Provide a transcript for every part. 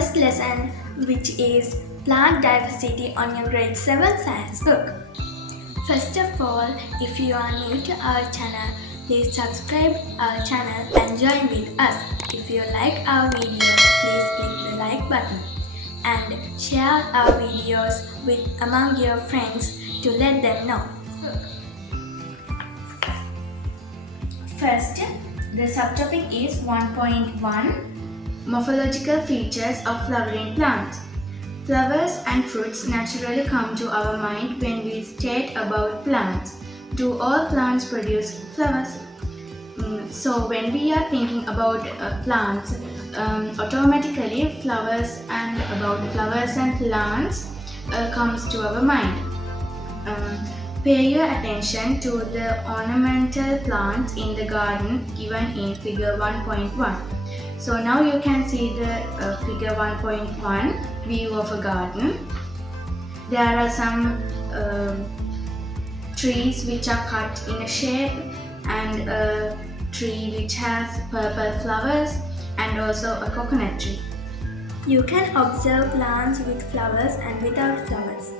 first lesson, which is plant diversity on your grade 7 science book. First of all, if you are new to our channel, please subscribe our channel and join with us. If you like our videos, please click the like button and share our videos with among your friends to let them know. First, the subtopic is 1.1 Morphological features of flowering plants. Flowers and fruits naturally come to our mind when we state about plants. Do all plants produce flowers? So when we are thinking about plants, automatically flowers and plants comes to our mind. Pay your attention to the ornamental plants in the garden given in figure 1.1. So now you can see the figure 1.1 view of a garden. There are some trees which are cut in a shape, and a tree which has purple flowers, and also a coconut tree. You can observe plants with flowers and without flowers.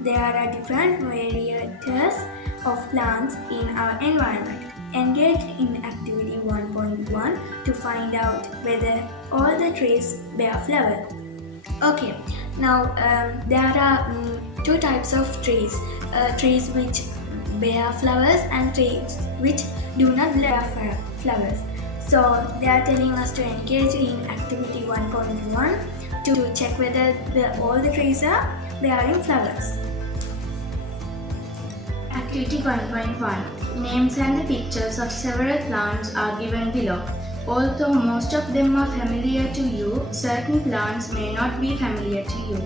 There are different varieties of plants in our environment. Engage in activity 1.1 to find out whether all the trees bear flower. Okay, now there are two types of trees. Trees which bear flowers and trees which do not bear flowers. So they are telling us to engage in activity 1.1 to check whether all the trees are bearing flowers. Activity 1.1. Names and the pictures of several plants are given below. Although most of them are familiar to you, certain plants may not be familiar to you.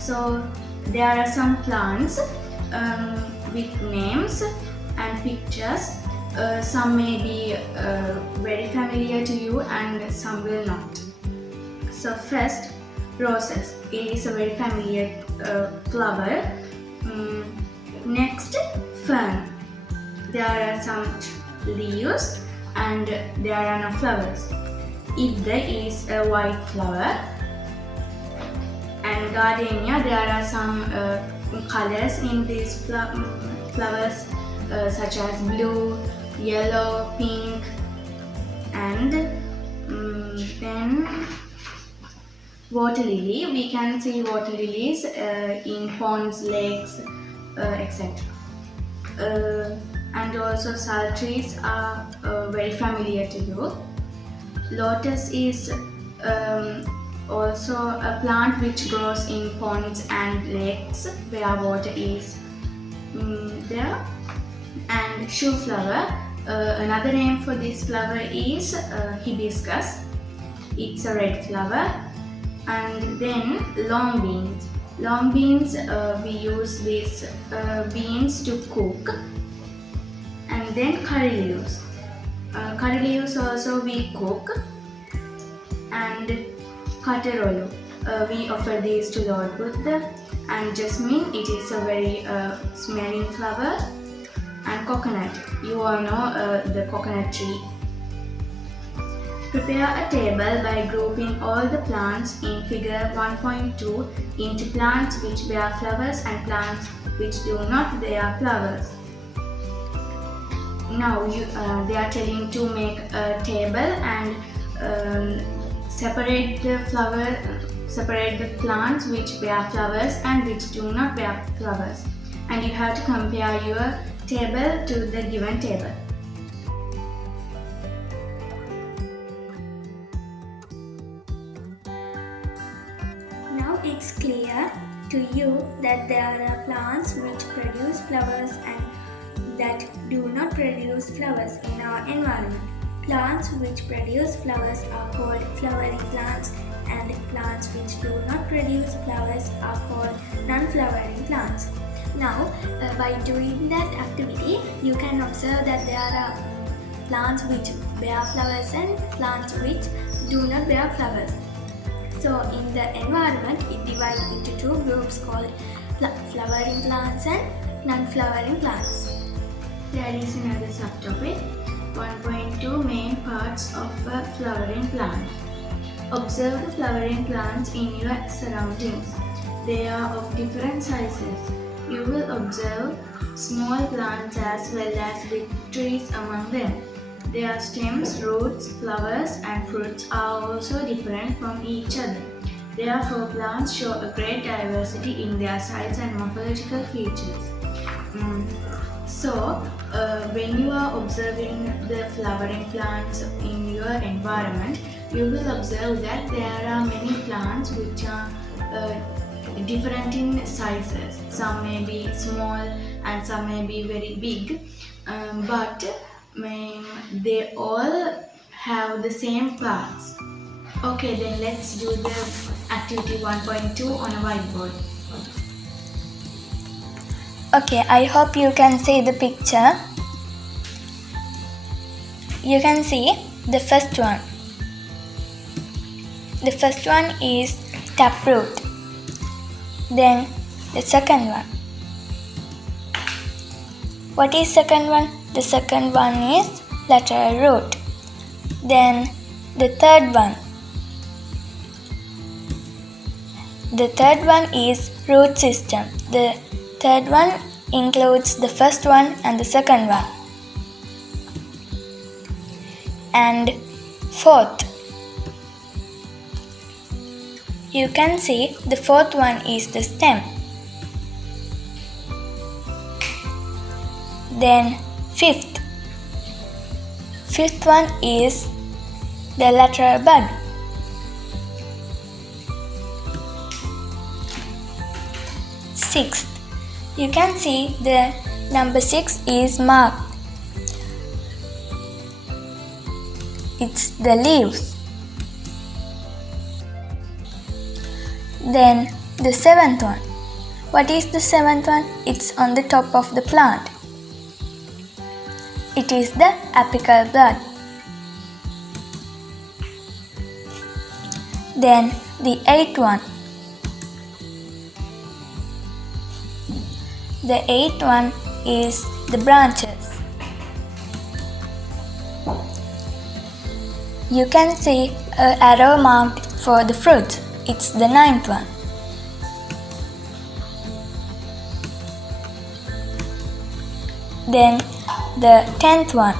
So there are some plants with names and pictures. Some may be very familiar to you and some will not. So first, roses. It is a very familiar flower. Next, fern. There are some leaves and there are no flowers. Idda is a white flower. And gardenia, there are some colors in these flowers such as blue, yellow, pink, and then water lily. We can see water lilies in ponds, lakes, etc. And also sal trees are very familiar to you. Lotus is also a plant which grows in ponds and lakes where water is there. And shoe flower, another name for this flower is hibiscus. It's a red flower. And then long beans. Long beans, we use these beans to cook. And then curry leaves. Curry leaves also we cook. And katarolu, we offer these to Lord Buddha. And jasmine, it is a very smelling flower. And coconut, you all know the coconut tree. Prepare a table by grouping all the plants in figure 1.2 into plants which bear flowers and plants which do not bear flowers. Now they are telling to make a table and separate the plants which bear flowers and which do not bear flowers. And you have to compare your table to the given table. Now it's clear to you that there are plants which produce flowers and that do not produce flowers in our environment. Plants which produce flowers are called flowering plants, and plants which do not produce flowers are called non-flowering plants. Now, by doing that activity, you can observe that there are plants which bear flowers and plants which do not bear flowers. So, in the environment, it divides into two groups called flowering plants and non-flowering plants. There is another subtopic, 1.2 main parts of a flowering plant. Observe the flowering plants in your surroundings. They are of different sizes. You will observe small plants as well as big trees among them. Their stems, roots, flowers, and fruits are also different from each other. Therefore, plants show a great diversity in their size and morphological features. Mm. So, when you are observing the flowering plants in your environment, you will observe that there are many plants which are different in sizes. Some may be small and some may be very big, but they all have the same parts. Okay, then let's do the activity 1.2 on a whiteboard. Okay, I hope you can see the picture. You can see the first one. The first one is taproot. Then the second one. What is second one? The second one is lateral root. Then the third one. The third one is root system. The third one includes the first one and the second one. And fourth. You can see the fourth one is the stem. Then fifth. Fifth one is the lateral bud. Sixth. You can see the number 6 is marked. It's the leaves. Then the seventh one. What is the seventh one? It's on the top of the plant. It is the apical bud. Then the eighth one. The eighth one is the branches. You can see an arrow marked for the fruit. It's the ninth one. Then the 10th one.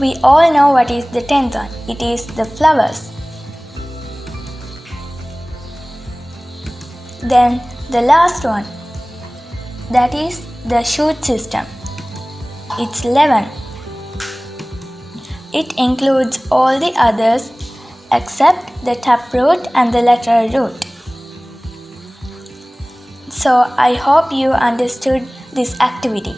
We all know what is the 10th one. It is the flowers. Then the last one, that is the shoot system. It's 11. It includes all the others except the taproot and the lateral root. So I hope you understood this activity.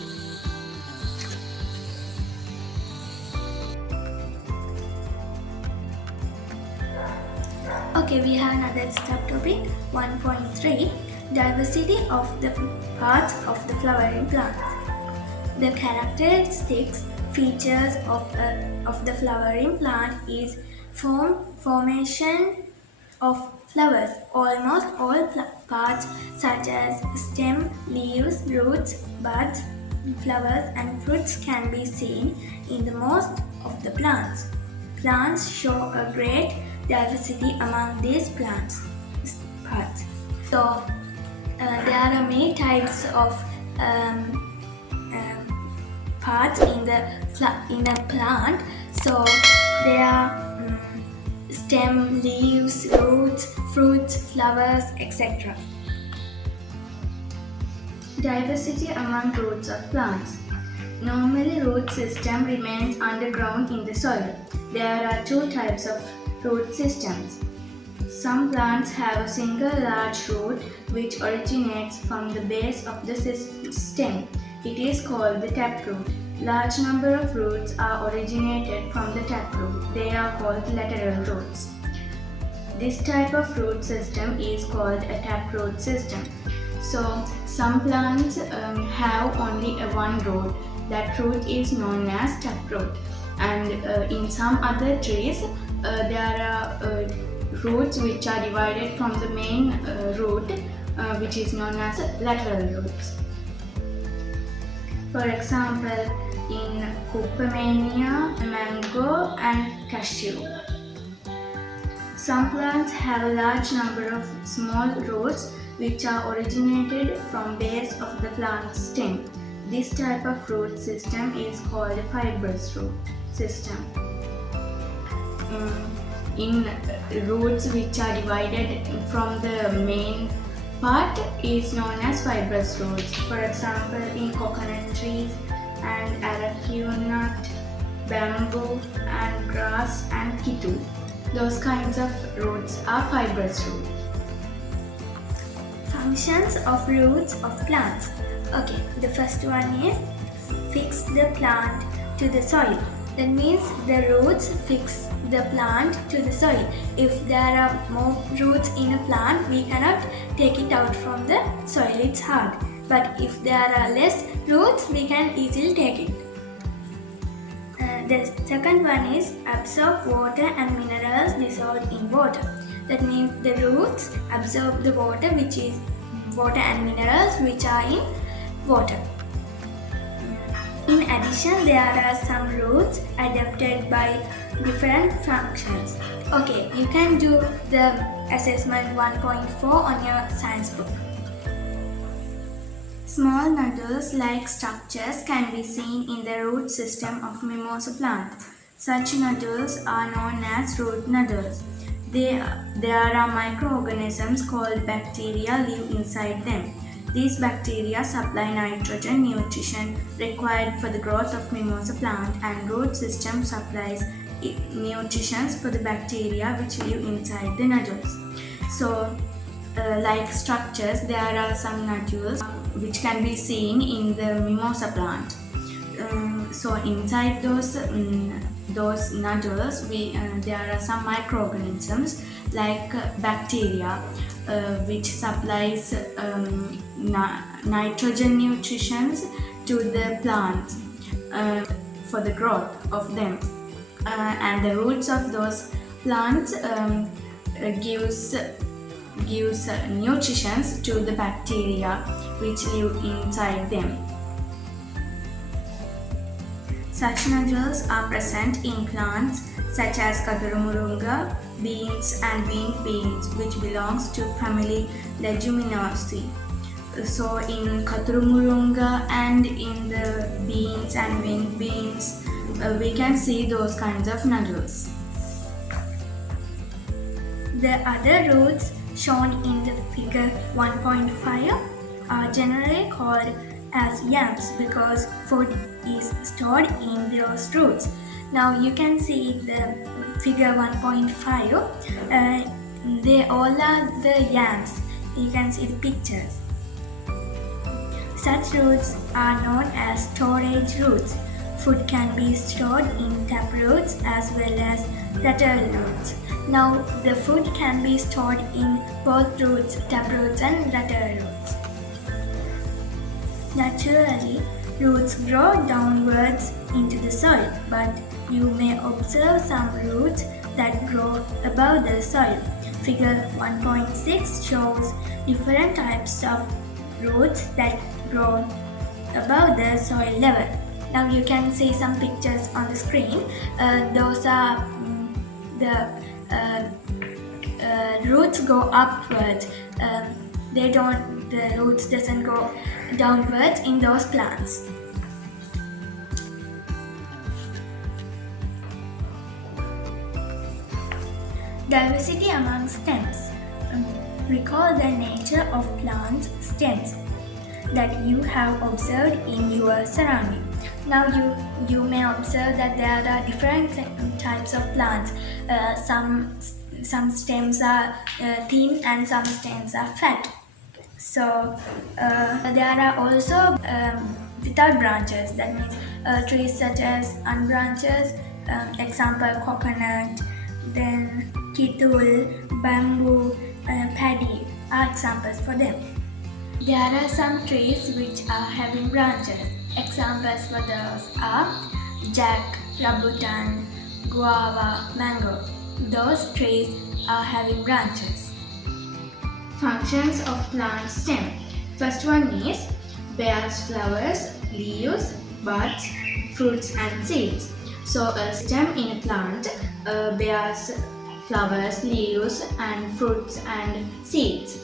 Okay, we have another subtopic 1.3, diversity of the parts of the flowering plant. The characteristics features of the flowering plant is formation of flowers. Almost all parts such as stem, leaves, roots, buds, flowers and fruits can be seen in the most of the plants. Plants show a great diversity among these plants parts. So there are many types of parts in a plant. So there are stem, leaves, roots, fruits, flowers, etc. Diversity among roots of plants. Normally, root system remains underground in the soil. There are two types of root systems. Some plants have a single large root which originates from the base of the stem. It is called the taproot. Large number of roots are originated from the taproot. They are called lateral roots. This type of root system is called a taproot system. So, some plants have only one root. That root is known as taproot. And in some other trees, there are roots which are divided from the main root, which is known as lateral roots. For example, in Cupamania, mango, and cashew. Some plants have a large number of small roots which are originated from base of the plant stem. This type of root system is called a fibrous root system. In roots which are divided from the main part is known as fibrous roots. For example, in coconut trees and areca nut, bamboo and grass and kitu. Those kinds of roots are fibrous roots. Functions of roots of plants. Okay, the first one is fix the plant to the soil. That means the roots fix the plant to the soil. If there are more roots in a plant, we cannot take it out from the soil, it's hard. But if there are less roots, we can easily take it. The second one is absorb water and minerals dissolved in water. That means the roots absorb the water, which is water and minerals which are in water. In addition, there are some roots adapted by different functions. Okay, you can do the assessment 1.4 on your science book. Small nodules-like structures can be seen in the root system of mimosa plant. Such nodules are known as root nodules. There are microorganisms called bacteria live inside them. These bacteria supply nitrogen nutrition required for the growth of mimosa plant, and root system supplies nutrition for the bacteria which live inside the nodules. So, like structures, there are some nodules which can be seen in the mimosa plant. So inside those nodules, there are some microorganisms like bacteria, which supplies nitrogen nutrition to the plants for the growth of them, and the roots of those plants gives nutrition to the bacteria which live inside them. Such nodules are present in plants such as kadurumurunga, beans and winged beans, which belongs to family Leguminosae. So in kadurumurunga and in the beans and winged beans, we can see those kinds of nodules. The other roots shown in the figure 1.5 are generally called as yams because food is stored in those roots. Now you can see the figure 1.5, they all are the yams. You can see the pictures. Such roots are known as storage roots. Food can be stored in taproots as well as lateral roots. Now the food can be stored in both roots, taproots and lateral roots. Naturally, roots grow downwards into the soil, but you may observe some roots that grow above the soil. Figure 1.6 shows different types of roots that grow above the soil level. Now you can see some pictures on the screen. Those are the roots go upwards. The roots doesn't go downwards in those plants. Diversity among stems. Recall the nature of plants' stems that you have observed in your surrounding. Now you may observe that there are different types of plants. Some stems are thin and some stems are fat. So there are also without branches. That means trees such as unbranches, example coconut, then kitul, bamboo, paddy are examples for them. There are some trees which are having branches. Examples for those are jack, rambutan, guava, mango. Those trees are having branches. Functions of plant stem. First one is bears flowers, leaves, buds, fruits and seeds. So a stem in a plant bears flowers, leaves and fruits and seeds.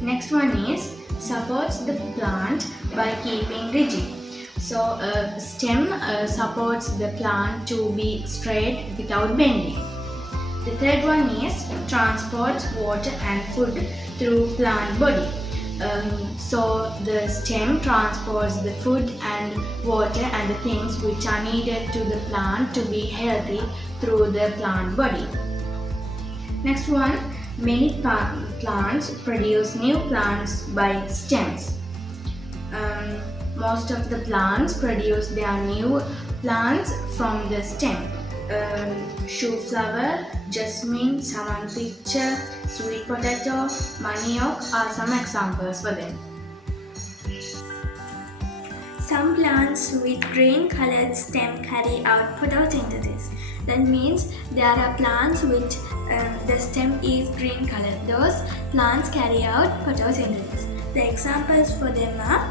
Next one is supports the plant by keeping rigid. So a stem supports the plant to be straight without bending. The third one is transports water and food through plant body. So the stem transports the food and water and the things which are needed to the plant to be healthy through the plant body. Next one, many plants produce new plants by stems. Most of the plants produce their new plants from the stem. Shoe flower, jasmine, saman picture, sweet potato, manioc are some examples for them. Some plants with green colored stem carry out photosynthesis. That means there are plants which the stem is green color. Those plants carry out photosynthesis. The examples for them are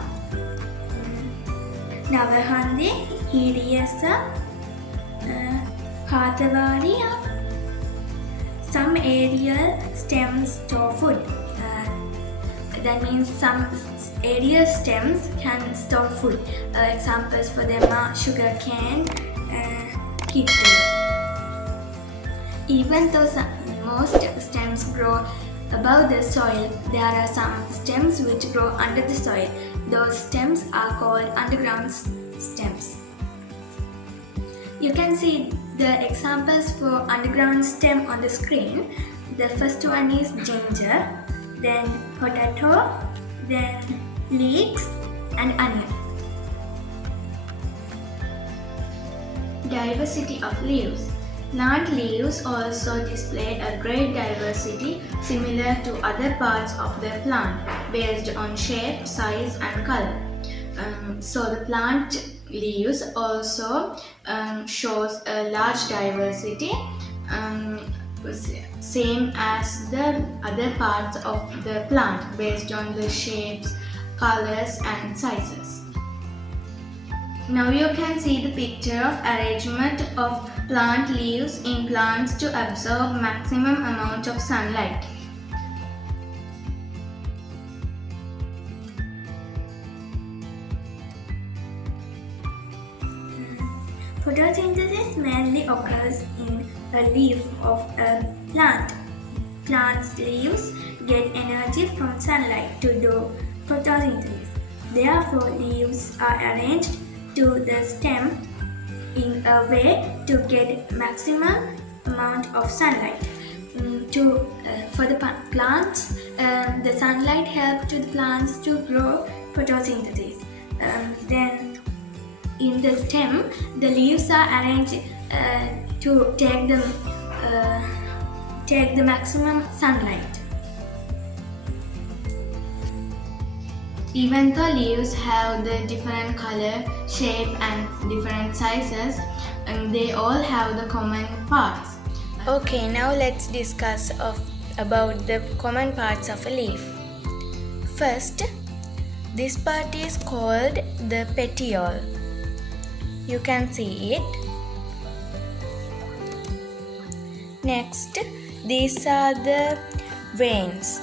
Navahandi, Hiriasa, Hathavariya. Some aerial stems store food. That means some aerial stems can store food. Examples for them are sugar cane, kittle. Even though most stems grow above the soil, there are some stems which grow under the soil. Those stems are called underground stems. You can see the examples for underground stem on the screen. The first one is ginger, then potato, then leeks and onion. Diversity of leaves. Plant leaves also display a great diversity similar to other parts of the plant based on shape, size and color. So the plant leaves also shows a large diversity, same as the other parts of the plant based on the shapes, colors and sizes. Now you can see the picture of arrangement of plant leaves in plants to absorb maximum amount of sunlight. Photosynthesis mainly occurs in a leaf of a plant. Plants' leaves get energy from sunlight to do photosynthesis. Therefore, leaves are arranged to the stem in a way to get maximum amount of sunlight. For the plants, the sunlight helps to the plants to grow photosynthesis. Then in the stem, the leaves are arranged to take the maximum sunlight. Even though leaves have the different color, shape and different sizes, they all have the common parts. Okay, now let's discuss about the common parts of a leaf. First, this part is called the petiole. You can see it. Next, these are the veins.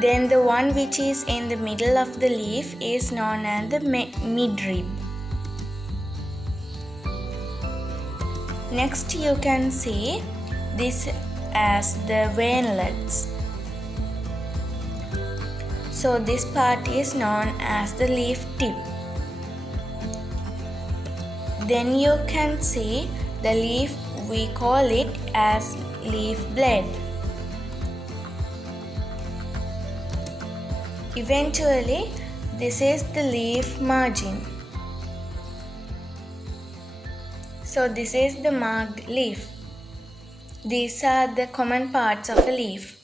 Then the one which is in the middle of the leaf is known as the midrib. Next you can see this as the veinlets. So this part is known as the leaf tip. Then you can see the leaf, we call it as leaf blade. Eventually, this is the leaf margin. So this is the marked leaf. These are the common parts of a leaf.